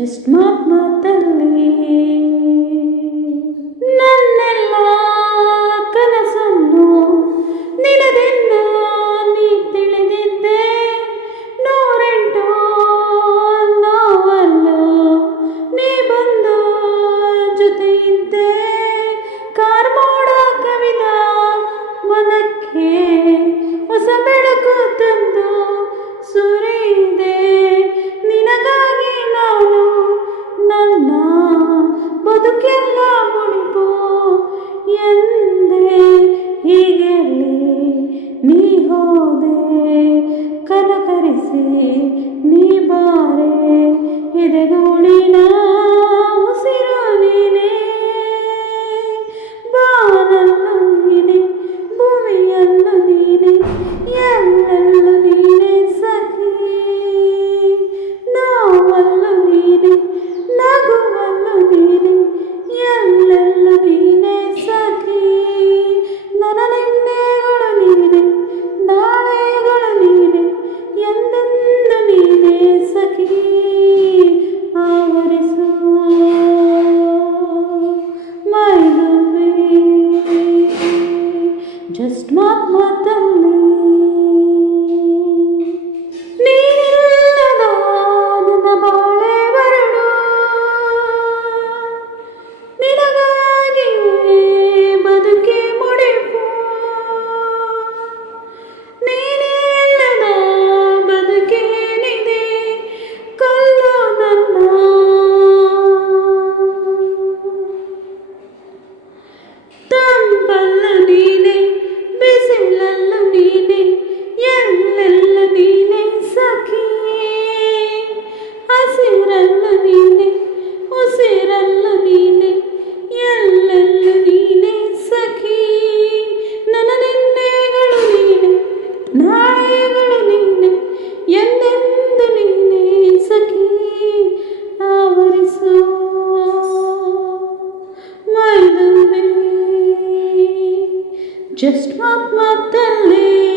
Just ಮಾತಲ್ಲಿ ನನ್ನೆಲ್ಲ ಕನಸನ್ನು ನಿನದಿಂದ ನೀ ತಿಳಿದಿದ್ದೆ. ನೂರೆಂಟು ನೋವಲ್ಲೂ ನೀ ಬಂದ ಜೊತೆ ಇದ್ದೆ. ಕಾರ್ಮೋಡ ಕವಿದ ಮನಕ್ಕೆ ಹೊಸ ಬೆಳಕು ತಂದು ಸುರಿದೆ. ನಿನಗಾಗಿ ನಾನು ನನ್ನ ಬದುಕೆಲ್ಲ ಮುಡಿಪು ಎಂದೆ. ಹೀಗೆಲ್ಲಿ ನೀ ಹೋದೆ ಕನಕರಿಸಿ ನೀ ಬಾರೆ. ಎದೆಗೂಡಿನ ಉಸಿರು ನೀನೆ, ಬಾನಲ್ಲೂ ನೀನೆ, ಭೂಮಿಯಲ್ಲೂ ನೀನೆ, ಎಲ್ಲೆಲ್ಲೂ ನೀನೆ ಸಖಿ. ನೋವಲ್ಲೂ ನೀನೆ, ನಗುವಲ್ಲೂ ನೀನೆ, ಎಲ್ಲೆಲ್ಲೂ ನೀನೆ ಸಖಿ. ನನ್ನ ನಿನ್ನೆಗಳು ನೀನೆ, ನಾಳೆಗಳು ನೀನೆ, ಎಂದೆಂದು ನೀನೆ ಸಖಿ. ಆವರಿಸು ಮೈದುಂಬಿ ಜಸ್ಟ್ ಮಾತಲ್ಲಿ. ನೀನಿಲ್ಲದ ನನ್ನ ಬಾಳೆ ಬರಡು, ನಿನಗಾಗಿ ಬದುಕೆ ಮುಡಿಪು. ನೀನಿಲ್ಲದ ಬದುಕೇನಿದೆ, ಕಲ್ಲು ನನ್ನ ತಂಪಲ್ಲೂ ನೀನೆ, ಬಿಸಿಲಲ್ಲೂ ನೀನೆ, ಎಲ್ಲೆಲ್ಲ ನೀನೆ ಸಖಿ. ಹಸಿರಲ್ಲೂ ನೀನೆ, ಉಸಿರಲ್ಲೂ ನೀನೆ, ಎಲ್ಲೆಲ್ಲೂ ನೀನೆ ಸಖಿ. ನನ್ನ ನಿನ್ನೆಗಳು ನೀನೆ, ನಾಳೆಗಳು ನೀನೆ, ಎಂದೆಂದು ನೀನೆ ಸಖಿ. ಆವರಿಸು ಮೈದುಂಬಿ ಜಸ್ಟ್ ಮಾತಲ್ಲಿ.